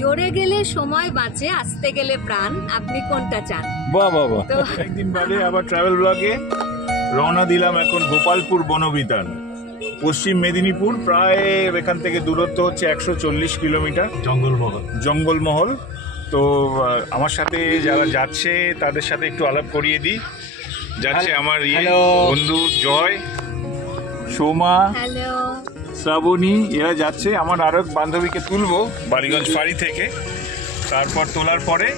জোরে গেলে সময় বাঁচে, আসতে গেলে প্রাণ, আপনি কোনটা চান? বাহ বাহ বাহ। একদিন বাদে আবার ট্রাভেল ব্লগে রওনা দিলাম এখন গোপালপুর বনবিতান, পশ্চিম মেদিনীপুর। প্রায় এখান থেকে দূরত্ব হচ্ছে 140 কিলোমিটার। জঙ্গলমহল। তো আমার সাথে যারা যাচ্ছে তাদের সাথে একটু আলাপ করিয়ে দিই। যাচ্ছে আমার বন্ধু জয়, সোমা, শ্রাবণী, এরা যাচ্ছে। আমার আরো এক বান্ধবীকে তুলবো বালিগঞ্জ ফাঁড়ি থেকে, তারপর তোলার পরে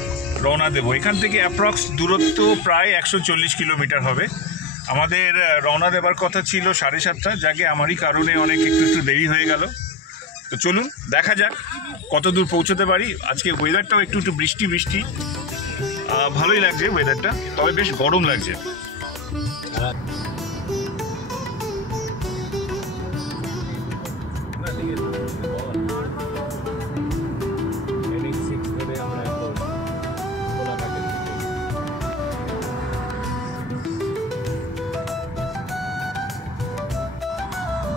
রওনা দেবো। এখান থেকে অ্যাপ্রক্স দূরত্ব প্রায় 140 কিলোমিটার হবে। আমাদের রওনা দেবার কথা ছিল 7:30, যাকে আমারই কারণে অনেক একটু দেরি হয়ে গেল। তো চলুন দেখা যাক কত দূর পৌঁছতে পারি। আজকে ওয়েদারটাও একটু বৃষ্টি বৃষ্টি, ভালোই লাগছে ওয়েদারটা, তবে বেশ গরম লাগছে।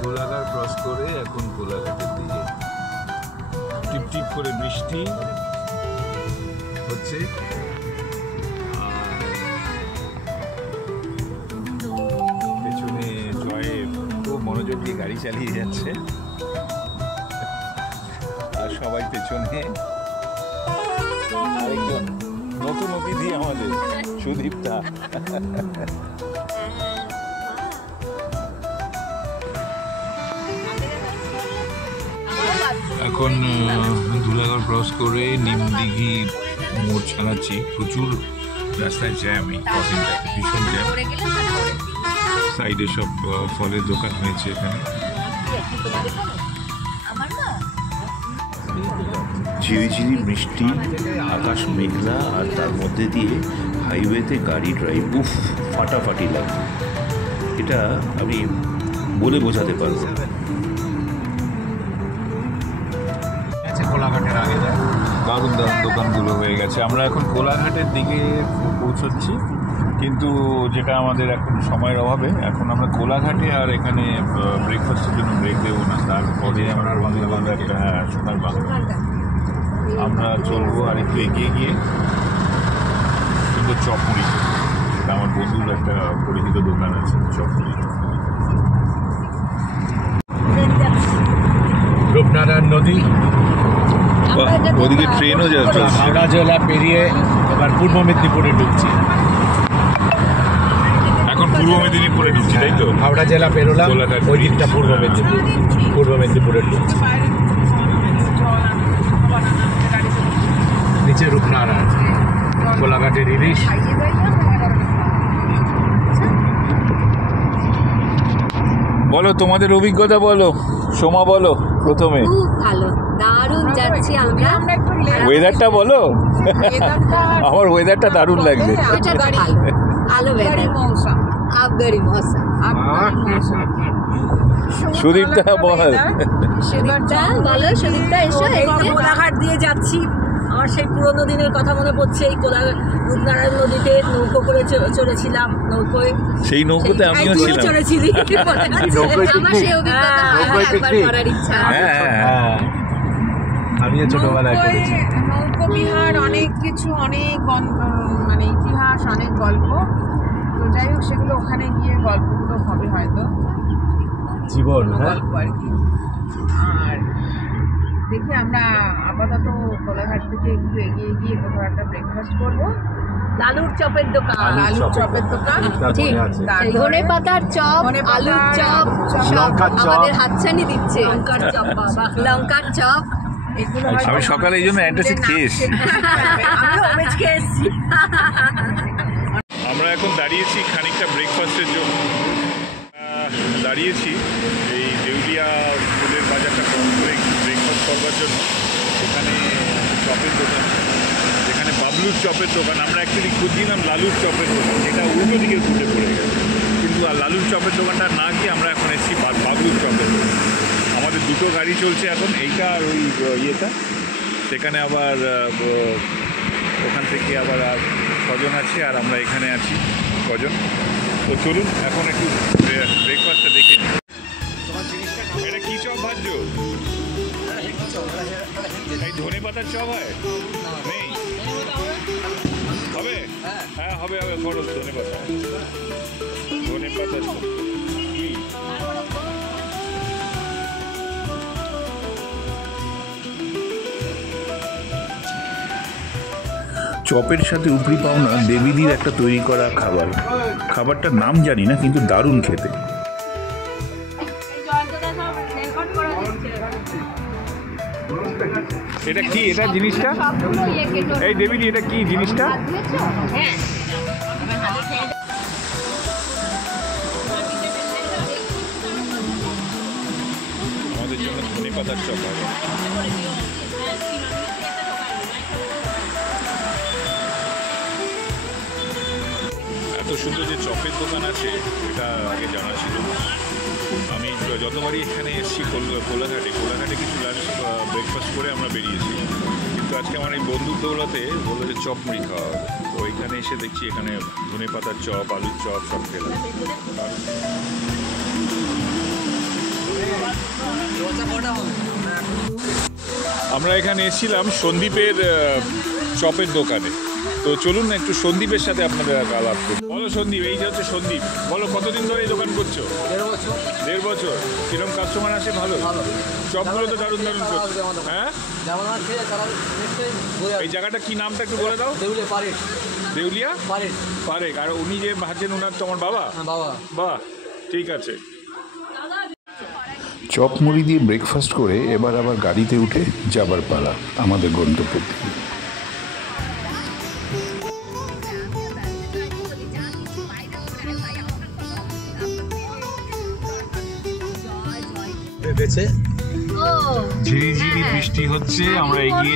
গোলাঘাট ক্রস করে এখন কোলাঘাটের দিকে টিপ টিপ করে বৃষ্টি হচ্ছে। পেছনে জয়ে খুব মনোযোগ দিয়ে গাড়ি চালিয়ে যাচ্ছে, আর সবাই পেছনে। আরেকজন নতুন অতিথি আমাদের সুদীপ্তা। এখন ধুলাগড় ক্রস করে নিমদিঘি মোড় ছাড়াচ্ছি। প্রচুর রাস্তায় জ্যাম, ভীষণ জ্যাম। সাইডে সব ফলের দোকান হয়েছে এখানে। ঝিরিঝিরি বৃষ্টি, আকাশ মেঘলা, আর তার মধ্যে দিয়ে হাইওয়েতে গাড়ি ড্রাইভ, উফ ফাটাফাটি লাগে। এটা আমি বলে বোঝাতে পারবো। কোলাঘাটের আগে দারুণ দারুণ দোকানগুলো হয়ে গেছে। আমরা এখন কোলাঘাটের দিকে পৌঁছচ্ছি, কিন্তু যেটা আমাদের এখন সময়ের অভাবে এখন আমরা কোলাঘাটে আর এখানে ব্রেকফাস্টের জন্য ব্রেক দেবো না। তারপরে আমরা একটা সোনার বাংলা আমরা চলবো, আর একটু এগিয়ে গিয়ে কিন্তু চপমুড়ি, সেটা আমার বন্ধুর একটা পরিচিত দোকান আছে চপমুড়ি। রূপনারায়ণ নদী, ওদিকে ট্রেনও যাচ্ছে। হাওড়া জেলা পেরিয়ে এবার পূর্ব মেদিনীপুরে ঢুকছি। এখন পূর্ব মেদিনীপুরে ঢুকছি, তাই তো? হাওড়া জেলা পেরোলাম, ওই দিকটা পূর্ব মেদিনীপুরে ঢুকছি। নিচে রূপনারায়ণ, কোলাঘাটের ইলিশ। বলো তোমাদের অভিজ্ঞতা, বলো সোমা, বলো প্রথমে। খুব ভালো, দারুণ যাচ্ছি আমরা। ওয়েদারটা বলো। আমার ওয়েদারটা দারুণ লাগছে। আলো ওয়েদার, আবগারি মৌসুম। সুদীপ্তা বল। সুদীপ্তা বলো, সুদীপ্তা এসো। এই কোলাঘাট দিয়ে যাচ্ছি, আমার সেই পুরোনো দিনের কথা মনে পড়ছে। এই রূপনারায়ণ নদীতে নৌকো করে চলেছিলাম, নৌকোয়। সেই নৌকোতে আমিও ছিলাম। চড়েছিলি? আমার সেই অভিজ্ঞতা করার ইচ্ছা। আমিও ছোটবেলায় করেছি। নৌকো বিহার, অনেক কিছু, অনেক মানে ইতিহাস, অনেক গল্প। তো যাই হোক, সেগুলো ওখানে গিয়ে গল্পগুলো হবে হয়তো, জীবন গল্প আর কি। আর দেখি আমরা আপাতত কোলাঘাট থেকে একটু এগিয়ে গিয়ে কোথাও একটা ব্রেকফাস্ট করবো। লালুর চপের দোকান, আলুর চপের দোকান, ঠিক। ধনে পাতার চপ, আলুর চপ, সব আমাদের হাতছানি দিচ্ছে। লঙ্কার চপ, বাবা লঙ্কার চপ। আমি সকালে এই জন্য অ্যান্টাসিড খেয়েছি। আমরা এখন দাঁড়িয়েছি খানিকটা ব্রেকফাস্টের জন্য। দাঁড়িয়েছি এই দেউলিয়া ফুলের বাজারটা ক্রস করে ব্রেকফাস্ট করবার জন্য। এখানে চপের দোকান, যেখানে বাবলুর চপের দোকান। আমরা অ্যাকচুয়ালি খুঁজছিলাম লালুর চপের দোকান, যেটা উল্টো দিকে ঘুরে পড়ে গেছে, কিন্তু লালুর চপের দোকানটা না গিয়ে আমরা এখন এসেছি বাবলুর চপের দোকান। আমাদের দুটো গাড়ি চলছে এখন, এইটা আর ওই ইয়েটা। সেখানে আবার ওখান থেকে আবার 6 জন আছে, আর আমরা এখানে আছি কজন। তো চলুন এখন একটু ব্রেকফাস্টটা দেখে নিই। এটা কী চপ ভাজছো? এই ধনে পাতা পাতার চপ হয়? নেই? হবে? হ্যাঁ হবে হবে, করো ধনে পাতা। ধনে পাতার চপ কি? চপের সাথে উপরি পাওনা দেবীদির একটা তৈরি করা খাবার। খাবারটার নাম জানি না, কিন্তু দারুণ খেতে। এটা কি, এটা জিনিসটা? এই দেবীদি, এটা কি জিনিসটা? আমাদের জন্য ধনে পাতার চপ হবে। এত সুন্দর যে চপের দোকান আছে এটা আগে জানা ছিল না। আমি যতবারই এখানে এসেছি কোলাঘাটে কিছু লাঞ্চ ব্রেকফাস্ট করে আমরা বেরিয়েছি, কিন্তু আজকে আমার এই বন্ধুর দৌলতে বললো যে চপ মুড়ি খাওয়া হবে। তো এখানে এসে দেখছি এখানে ধনে পাতার চপ, আলুর চপ সব খেলাম। আমরা এখানে এসেছিলাম সন্দীপের চপের দোকানে। তো চলুন না একটু সন্দীপের সাথে আপনাদের আলাপ করি। বলো সন্দীপ, এই যে হচ্ছে সন্দীপ, বলো কতদিন ধরে এই দোকান করছো? 1.5 বছর। কিরকম কাস্টমার আসে? ভালো। চপগুলো তো দারুণ দারুণ করছো। হ্যাঁ, এই জায়গাটা কি নামটা একটু বলে দাও। দেউলিয়া পারেক। আর উনি যে ভাজেন ওনার তো আমার বাবা। বাহ, ঠিক আছে। চপ মুড়ি দিয়ে ব্রেকফাস্ট করে এবার আবার গাড়িতে উঠে যাবার পালা আমাদের গন্তব্যের দিকে। ঝিরিঝিরি বৃষ্টি হচ্ছে, আমরা এগিয়ে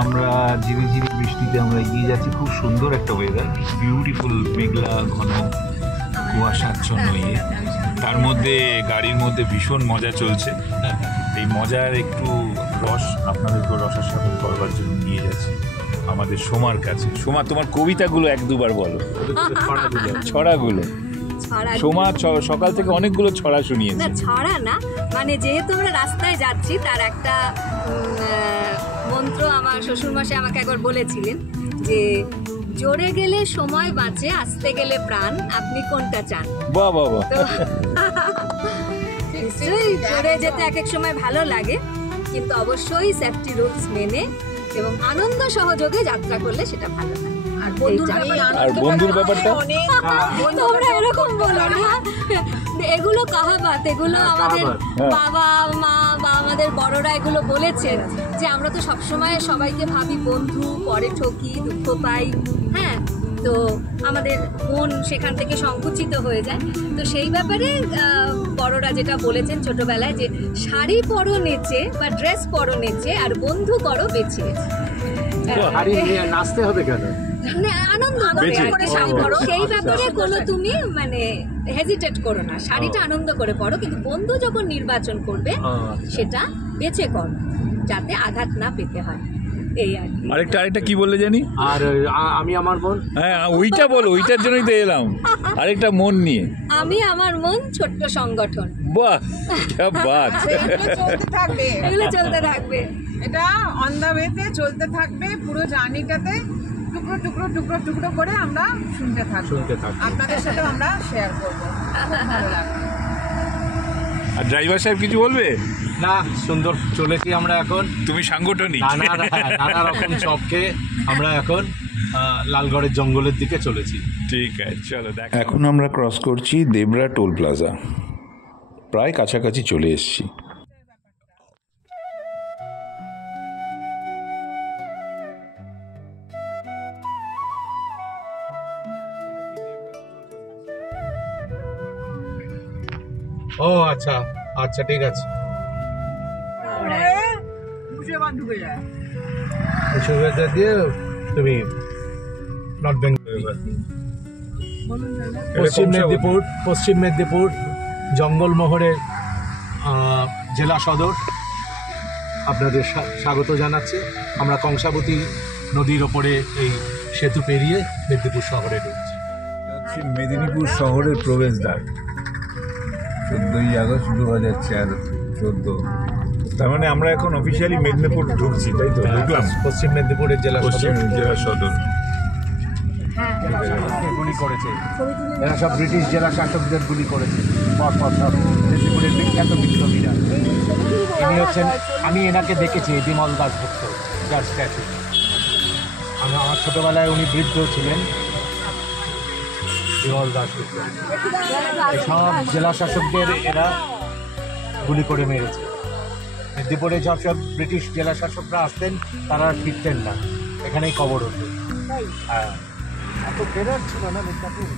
আমরা ঝিরিঝিরি বৃষ্টিতে আমরা এগিয়ে যাচ্ছি। খুব সুন্দর একটা ওয়েদার, বিউটিফুল, মেঘলা ঘন কুয়াশাচ্ছন্ন ইয়ে, তার মধ্যে গাড়ির মধ্যে ভীষণ মজা চলছে। এই মজার একটু রস আপনাদেরকে রসাস্বাদন করবার জন্য নিয়ে যাচ্ছি আমাদের সোমার কাছে। সোমা, তোমার কবিতাগুলো 1-2 বার বলো, ছড়াগুলো। সোমা সকাল থেকে অনেকগুলো ছড়া শুনিয়েছে। না ছড়া না, মানে যেহেতু আমরা রাস্তায় যাচ্ছি তার একটা মন্ত্র আমার শ্বশুরমশাই আমাকে একবার বলেছিলেন যে জোরে গেলে সময় বাঁচে, আসতে গেলে প্রাণ, আপনি কোনটা চান? বাহ বাহ বাহ। নিশ্চয়ই জোরে যেতে এক এক সময় ভালো লাগে, কিন্তু অবশ্যই সেফটি রুলস মেনে এবং আনন্দ সহযোগে যাত্রা করলে সেটা ভালো লাগে। আর বন্ধুর ব্যাপারটা তোমরা এরকম বলো না, এগুলো কাহাবাত, এগুলো আমাদের বাবা মা বা আমাদের বড়রা এগুলো বলেছেন যে আমরা তো সবসময় সবাইকে ভাবি বন্ধু, পরে ঠকি, দুঃখ পাই। হ্যাঁ, তো আমাদের মন সেখান থেকে সংকুচিত হয়ে যায়। তো সেই ব্যাপারে বড়রা যেটা বলেছেন ছোটবেলায় যে শাড়ি পরো নেচে বা ড্রেস পরো নেচে আর বন্ধু করো বেছে। নাচতে হবে কেন? আনন্দ করে শাড়ি পরো, সেই ব্যাপারে কোনো তুমি মানে হেজিটেট করো না, শাড়িটা আনন্দ করে পরো, কিন্তু বন্ধু যখন নির্বাচন করবে সেটা বেছে করো যাতে আঘাত না পেতে হয়। এই আর কি। আরেকটা কি বললে জানি? আর আমি আমার মন। হ্যাঁ, ওইটা বলো, ওইটার জন্যই তো এলাম। আরেকটা মন নিয়ে, আমি আমার মন ছোট্ট সংগঠন। বাহ, কি বাত। এগুলো চলতে থাকবে, এটা অন দ্য ওয়েতে চলতে থাকবে, পুরো জার্নিটাতে টুকরো টুকরো টুকরো টুকরো করে আমরা শুনতে থাকবো, আপনাদের সাথে আমরা শেয়ার করবো। ভালো লাগবে। আর ড্রাইভার সাহেব কিছু বলবে না? সুন্দর চলেছি আমরা এখন। তুমি সাংগঠনিক নানা রকম চপকে আমরা এখন লালগড়ের জঙ্গলের দিকে চলেছি। ঠিক আছে, চলো দেখ। এখন আমরা ক্রস করছি দেবরা টোল প্লাজা, প্রায় কাছাকাছি চলে এসেছি। ও আচ্ছা আচ্ছা, ঠিক আছে। সুবিধা দিয়ে তুমি নর্থ বেঙ্গল, পশ্চিম মেদিনীপুর জঙ্গলমহলের জেলা সদর আপনাদের স্বাগত জানাচ্ছে। আমরা কংসাবতী নদীর ওপরে এই সেতু পেরিয়ে মেদিনীপুর শহরে ঢুকছি। মেদিনীপুর শহরের প্রবেশদ্বার, 14ই আগস্ট 2014। তার মানে আমরা এখন অফিসিয়ালি মেদিনীপুর ঢুকছি, তাই তো? ঢুকলাম পশ্চিম মেদিনীপুরের জেলা পশ্চিম সদর। জেলা সদর। শাসককে গুলি করেছে, এরা সব ব্রিটিশ জেলা শাসকদের গুলি করেছে পরপর সব মেদিনীপুরের বিখ্যাত বিপ্লবীরা। ইনি হচ্ছেন, আমি এনাকে দেখেছি বিমল দাশগুপ্ত, যার স্ট্যাচু। আমার ছোটবেলায় উনি বৃদ্ধ ছিলেন, বিমল দাশগুপ্ত। সব জেলা শাসকদের এরা গুলি করে মেরেছে। মেদিনীপুরে সব ব্রিটিশ জেলা শাসকরা আসতেন, তারা আর ফিরতেন না, এখানেই কবর হতো। হ্যাঁ, এত ফেরার ছিল না মেদিনীপুর।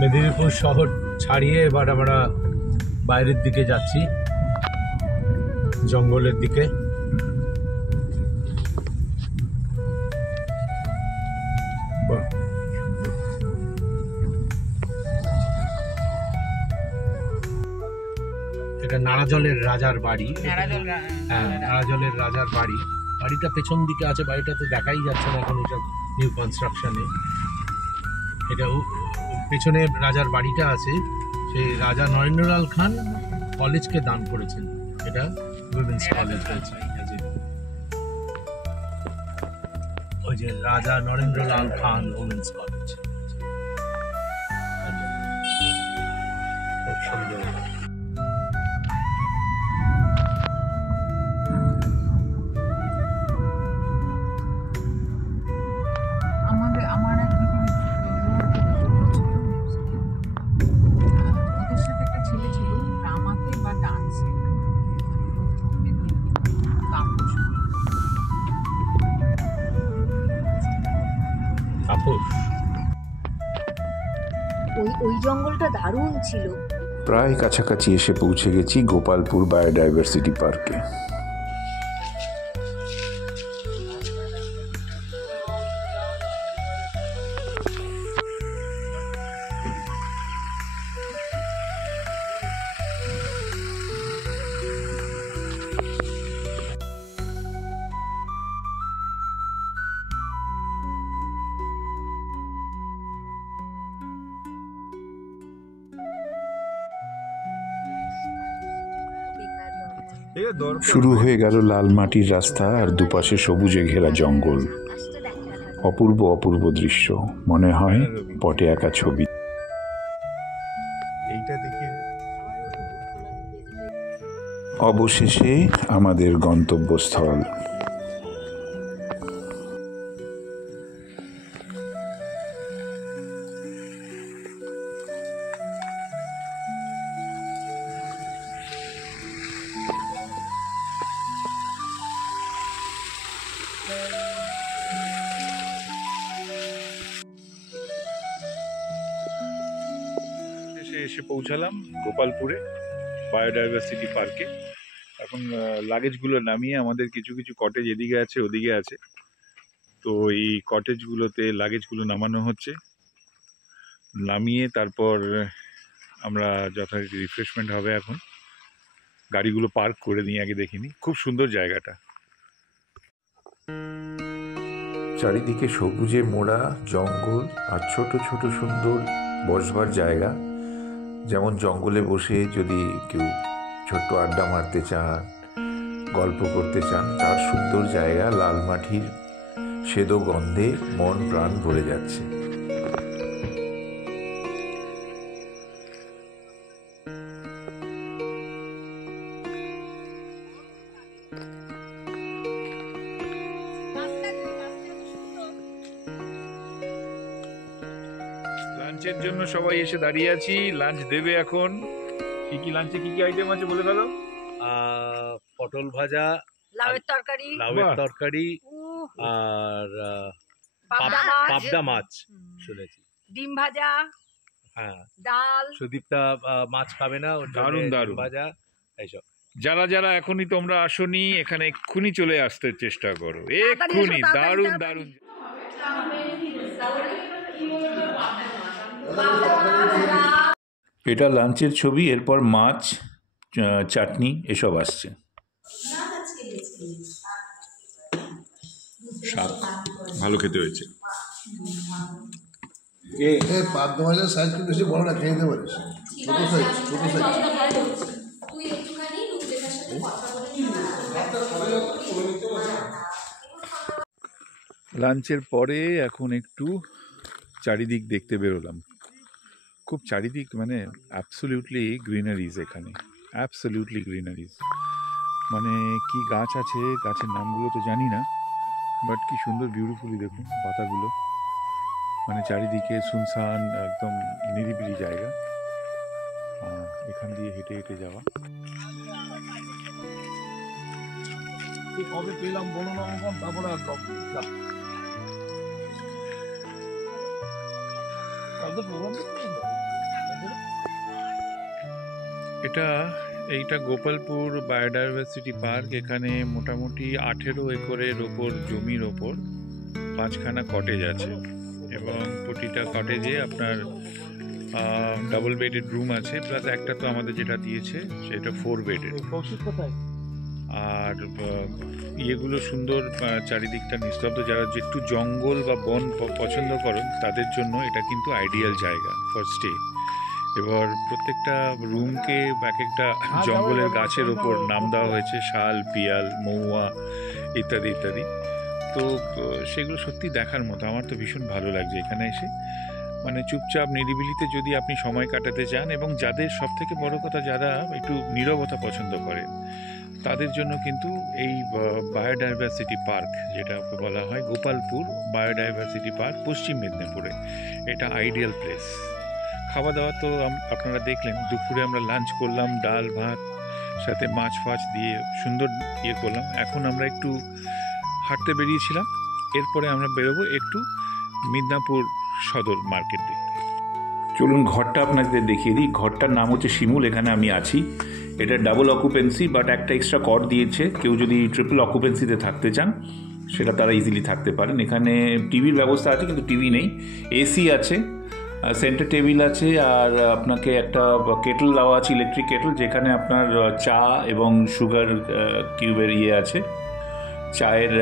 মেদিনীপুর শহর ছাড়িয়ে এবার আমরা বাইরের দিকে যাচ্ছি, জঙ্গলের দিকে। বাহ, এটা নারাজলের রাজার বাড়ি। হ্যাঁ, নারাজলের রাজার বাড়ি। বাড়িটা পেছন দিকে আছে, বাড়িটা তো দেখাই যাচ্ছে না এখন, এটা নিউ কনস্ট্রাকশনে। এটা পেছনে রাজার বাড়িটা আছে, সেই রাজা নরেন্দ্রলাল খান কলেজকে দান করেছেন। এটা উইমেন্স কলেজ হয়েছে। ওই যে রাজা নরেন্দ্রলাল খান উইমেন্স কলেজ, খুব সুন্দর। আমার এক দিদি ওদের সাথে একটা ছেলে ছিল ড্রামাতে বা ডান্সে, ওই জঙ্গলটা দারুণ ছিল। প্রায় কাছাকাছি এসে পৌঁছে গেছি গোপালপুর বায়োডাইভার্সিটি পার্কে। শুরু হয়ে গেল লাল মাটির রাস্তা আর দুপাশে সবুজে ঘেরা জঙ্গল। অপূর্ব অপূর্ব দৃশ্য, মনে হয় পটে আঁকা ছবি। এইটা দেখে অবশেষে আমাদের গন্তব্যস্থল। এসে পৌঁছালাম গোপালপুরে বায়োডাইভার্সিটি পার্কে। এখন লাগেজগুলো নামিয়ে আমাদের কিছু কিছু কটেজ এদিকে আছে ওদিকে আছে, তো এই কটেজগুলোতে লাগেজগুলো নামানো হচ্ছে। নামিয়ে তারপর আমরা যথারীতি রিফ্রেশমেন্ট হবে। এখন গাড়িগুলো পার্ক করে নিয়ে আগে দেখিনি। খুব সুন্দর জায়গাটা। চারিদিকে সবুজে মোড়া জঙ্গল আর ছোট ছোট সুন্দর বসবার জায়গা। যেমন জঙ্গলে বসে যদি কেউ ছোট্ট আড্ডা মারতে চান, গল্প করতে চান, তার সুন্দর জায়গা। লাল মাটির সেদো গন্ধে মন প্রাণ ভরে যাচ্ছে। লাঞ্চের জন্য সবাই এসে দাঁড়িয়ে আছি। লাঞ্চ দেবে এখন। কি কি লাঞ্চে কি কি আইটেম আছে বলে ফেলো। পটল ভাজা, লাউয়ের তরকারি, লাউয়ের বাহ। তরকারি, আর পাবদা মাছ শুনেছি। ডিম ভাজা, হ্যাঁ, ডাল। সুদীপ্তা মাছ খাবে না, ওর জন্য দারুণ, ডিম দারুণ। ভাজা এইসব। যারা যারা এখনই তোমরা আসনি, এখানে এক্ষুনি চলে আসতে চেষ্টা করো, তাড়াতাড়ি এক্ষুনি। এসো, তাড়াতাড়ি, দারুণ তাড়াতাড়ি। দারুণ। এটা লাঞ্চের ছবি। এরপর মাছ, চাটনি এসব আসছে। স্বাদ ভালো খেতে হয়েছে। পাবদা মাছের সাইজ কিন্তু বেশি বড় না, খেয়ে নিতে পারিস। ছোট সাইজ, ছোট সাইজ। তুই একটুখানি লাঞ্চের পরে এখন একটু চারিদিক দেখতে বেরোলাম। খুব চারিদিক মানে অ্যাবসলিউটলি গ্রিনারিজ, এখানে অ্যাবসলিউটলি গ্রিনারিজ। মানে কি গাছ আছে, গাছের নামগুলো তো জানি না, বাট কি সুন্দর বিউটিফুলি দেখুন পাতাগুলো। মানে চারিদিকে শুনশান একদম নিরিবিলি জায়গা। এখান দিয়ে হেঁটে হেঁটে যাওয়া। কবে পেলাম বলো না আমাকে, তারপরে এইটা গোপালপুর বায়োডাইভার্সিটি পার্ক। এখানে মোটামুটি 18 একরের ওপর জমির ওপর 5খানা কটেজ আছে, এবং প্রতিটা কটেজে আপনার ডাবল বেডেড রুম আছে, প্লাস একটা তো আমাদের যেটা দিয়েছে সেটা 4 বেডেড। আর ইয়েগুলো সুন্দর, চারিদিকটা নিস্তব্ধ। যারা একটু জঙ্গল বা বন পছন্দ করেন তাদের জন্য এটা কিন্তু আইডিয়াল জায়গা ফর স্টে। এবার প্রত্যেকটা রুমকে এক একটা জঙ্গলের গাছের ওপর নাম দেওয়া হয়েছে, শাল, পিয়াল, মহুয়া ইত্যাদি ইত্যাদি। তো সেগুলো সত্যি দেখার মতো। আমার তো ভীষণ ভালো লাগছে এখানে এসে। মানে চুপচাপ নিরিবিলিতে যদি আপনি সময় কাটাতে চান, এবং যাদের সবথেকে বড় কথা যারা একটু নীরবতা পছন্দ করেন তাদের জন্য কিন্তু এই বায়োডাইভার্সিটি পার্ক, যেটা বলা হয় গোপালপুর বায়োডাইভার্সিটি পার্ক, পশ্চিম মেদিনীপুরে, এটা আইডিয়াল প্লেস। খাওয়া দাওয়া তো আপনারা দেখলেন, দুপুরে আমরা লাঞ্চ করলাম, ডাল ভাত সাথে মাছ ফাছ দিয়ে সুন্দর ইয়ে করলাম। এখন আমরা একটু হাঁটতে বেরিয়েছিলাম, এরপরে আমরা বেরোবো একটু মিদনাপুর সদর মার্কেট দেখতে। চলুন ঘরটা আপনাদের দেখিয়ে দিই। ঘরটার নাম হচ্ছে শিমুল, এখানে আমি আছি। এটা ডাবল অকুপেন্সি, বাট একটা এক্সট্রা কট দিয়েছে। কেউ যদি ট্রিপল অকুপেন্সিতে থাকতে চান সেটা তারা ইজিলি থাকতে পারেন। এখানে টিভির ব্যবস্থা আছে, কিন্তু টিভি নেই। এসি আছে, সেন্টার টেবিল আছে, আর আপনাকে একটা কেটল দেওয়া আছে, ইলেকট্রিক কেটল, যেখানে আপনার চা এবং সুগার কিউবের ইয়ে আছে, চায়ের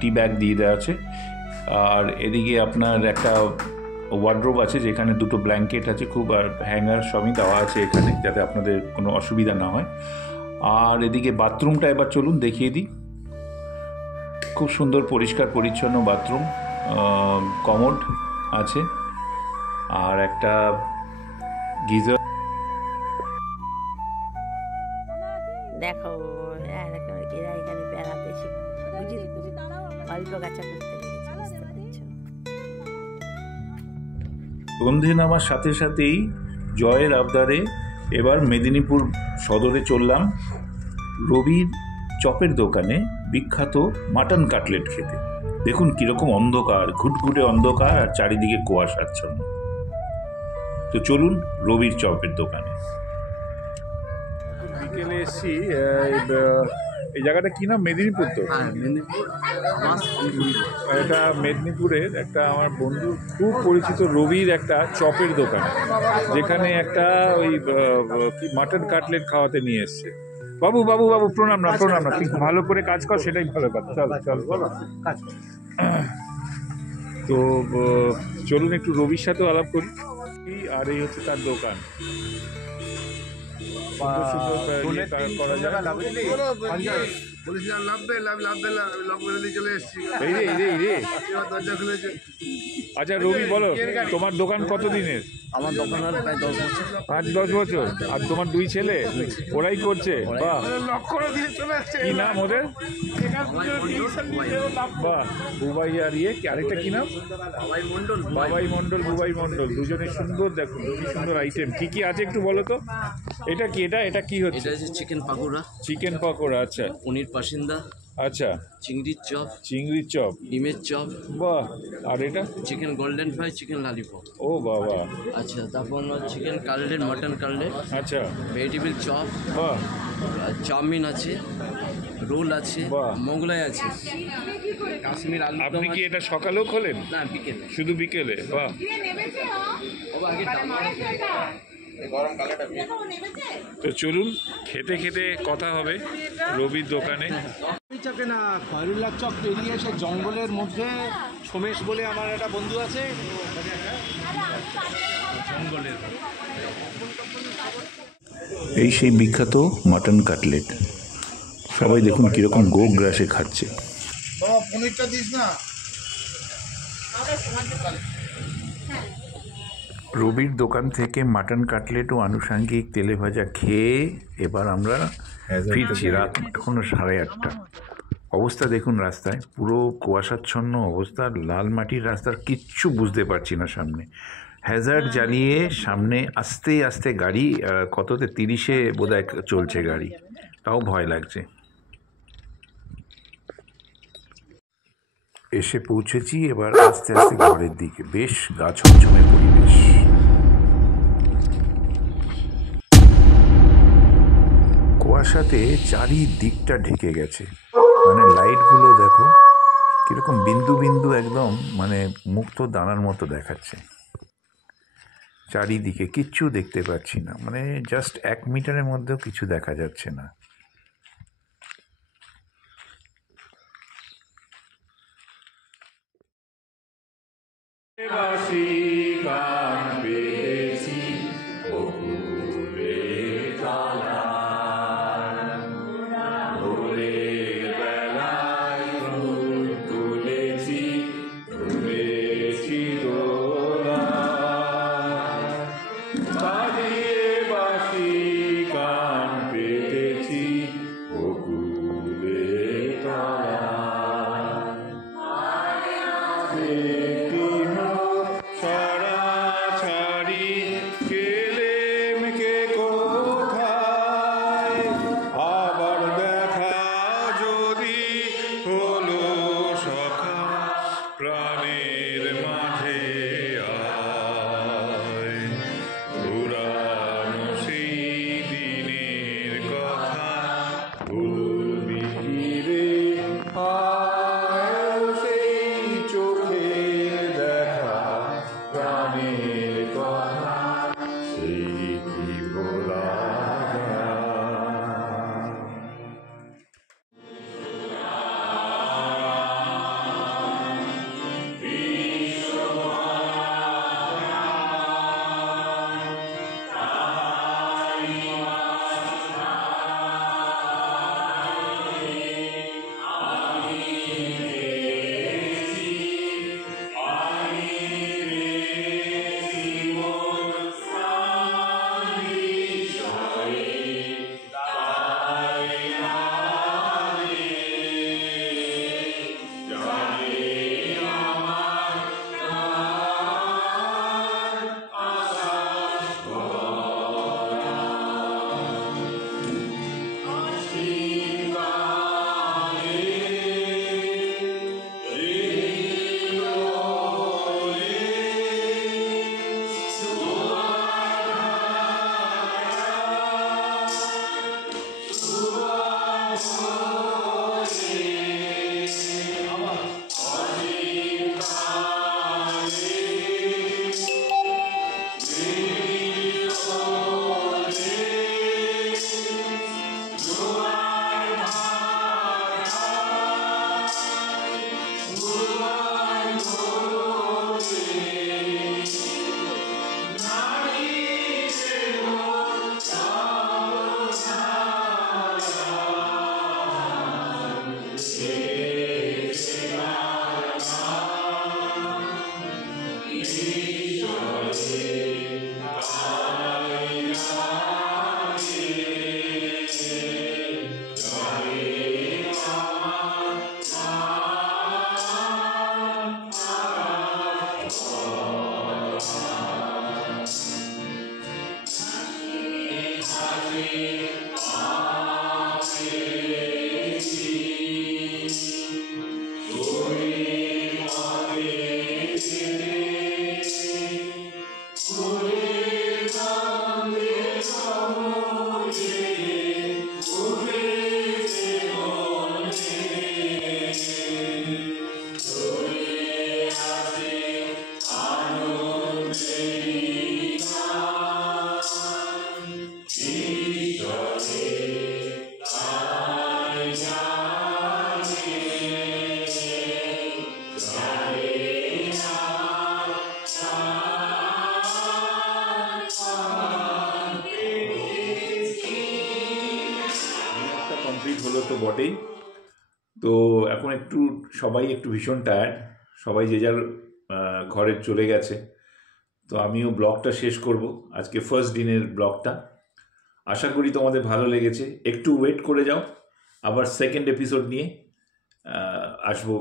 টি ব্যাগ দিয়ে দেওয়া আছে। আর এদিকে আপনার একটা ওয়ার্ড্রোব আছে, যেখানে দুটো ব্ল্যাঙ্কেট আছে খুব, আর হ্যাঙ্গার সবই দেওয়া আছে এখানে, যাতে আপনাদের কোনো অসুবিধা না হয়। আর এদিকে বাথরুমটা এবার চলুন দেখিয়ে দিই। খুব সুন্দর পরিষ্কার পরিচ্ছন্ন বাথরুম, কমোড আছে, আর একটা গিজার। দেখো এরা এখানে বেড়াতে অল্প গাছা করতে সন্ধে নামার সাথে সাথেই জয়ের আবদারে এবার মেদিনীপুর সদরে চললাম রবির চপের দোকানে বিখ্যাত মাটন কাটলেট খেতে। দেখুন কীরকম অন্ধকার, ঘুটঘুটে অন্ধকার, আর চারিদিকে কুয়াশাচ্ছন্ন। তো চলুন রবির চপের দোকানে। বিকেলে এসছি, এই জায়গাটা কি নাম? মেদিনীপুর তো? এটা মেদিনীপুরের একটা আমার বন্ধু খুব পরিচিত রবির একটা চপের দোকান, যেখানে একটা ওই কি মাটন কাটলেট খাওয়াতে নিয়ে এসছে। বাবু বাবু বাবু প্রণাম না, প্রণাম না, তুই ভালো করে কাজ কর, সেটাই ভালো কাজ। চল চল বলো। তো চলুন একটু রবির সাথেও আলাপ করি। আর এই হচ্ছে তার দোকান। করা যায়। আচ্ছা রবি বলো, তোমার দোকান কতদিনের? আমার দোকান হল প্রায় 10 বছর। 5-10 বছর। আর তোমার 2 ছেলে ওরাই করছে? বাহ, কি নাম ওদের? বাহ, বুবাই আর ইয়ে আরেকটা কি নাম? বাবাই মন্ডল, বুবাই মন্ডল, দুজনে সুন্দর। দেখুন কি সুন্দর আইটেম, কি কি আছে একটু বলো তো। এটা কি? এটা কি হচ্ছে? এটা হচ্ছে চিকেন পাকোড়া। চিকেন পাকোড়া, আচ্ছা। পনির পাসিন্দা, আচ্ছা। চিংড়ির চপ, চিংড়ির চপ, ডিমের চপ। বাহ। আর এটা? Chicken golden fry, chicken lollipop. ও বাবা। আচ্ছা, তারপর চিকেন কাটলেট, মাটন কাটলেট। আচ্ছা। ভেজিটেবল চপ, বাহ। চাউমিন আছে, রোল আছে, বাহ। মোগলাই আছে, কাশ্মীর আলু। আপনি কি এটা সকালেও খোলেন? না, বিকেলে। শুধু বিকেলে? বাহ। তো চলুন খেতে খেতে কথা হবে রবির দোকানে। চকে না, খয়রুল্লাহ চক পেরিয়ে এসে জঙ্গলের মধ্যে সোমেশ বলে আমার একটা বন্ধু আছে, জঙ্গলের এই সেই বিখ্যাত মাটন কাটলেট। সবাই দেখুন কিরকম গোগ গ্রাসে খাচ্ছে। বাবা পনিরটা দিস না। রবির দোকান থেকে মাটন কাটলেট ও আনুষাঙ্গিক তেলে ভাজা খেয়ে এবার আমরা ফিরছি। রাত এখনো 8:30। অবস্থা দেখুন, রাস্তায় পুরো কুয়াশাচ্ছন্ন অবস্থা, লাল মাটির রাস্তার কিচ্ছু বুঝতে পারছি না। সামনে হ্যাজার্ড জ্বালিয়ে সামনে আস্তে আস্তে গাড়ি, কততে 30-এ বোধহয় চলছে গাড়ি, তাও ভয় লাগছে। এসে পৌঁছেছি এবার আস্তে আস্তে ঘরের দিকে। বেশ গা ছমছমে পরিবেশ। কুয়াশাতে চারিদিকটা ঢেকে গেছে, মানে লাইটগুলো দেখো কিরকম বিন্দু বিন্দু, একদম মানে মুক্ত দানার মতো দেখাচ্ছে। চারিদিকে কিচ্ছু দেখতে পাচ্ছি না, মানে জাস্ট 1 মিটারের মধ্যেও কিছু দেখা যাচ্ছে না। বাজিয়ে বাঁশি গান পেতেছি, তো বটেই। তো এখন সবাই একটু ভীষণ টায়ার্ড, সবাই যে যার ঘরে চলে গেছে। তো আমিও ব্লগটা শেষ করব, আজকে ফার্স্ট দিনের ব্লগটা। আশা করি তোমাদের ভালো লেগেছে। একটু ওয়েট করে যাও, আবার সেকেন্ড এপিসোড নিয়ে আসবো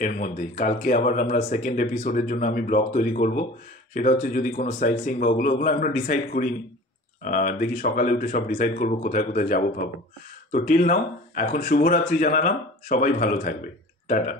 এর মধ্যেই। কালকে আবার আমরা সেকেন্ড এপিসোডের জন্য আমি ব্লগ তৈরি করব, সেটা হচ্ছে যদি কোনো সাইট সিং বা ওগুলো এখনো ডিসাইড করিনি। দেখি সকালে উঠে সব ডিসাইড করবো কোথায় কোথায় যাবো ভাবো। তো টিল নাও এখন শুভরাত্রি জানালাম, সবাই ভালো থাকবে, টাটা।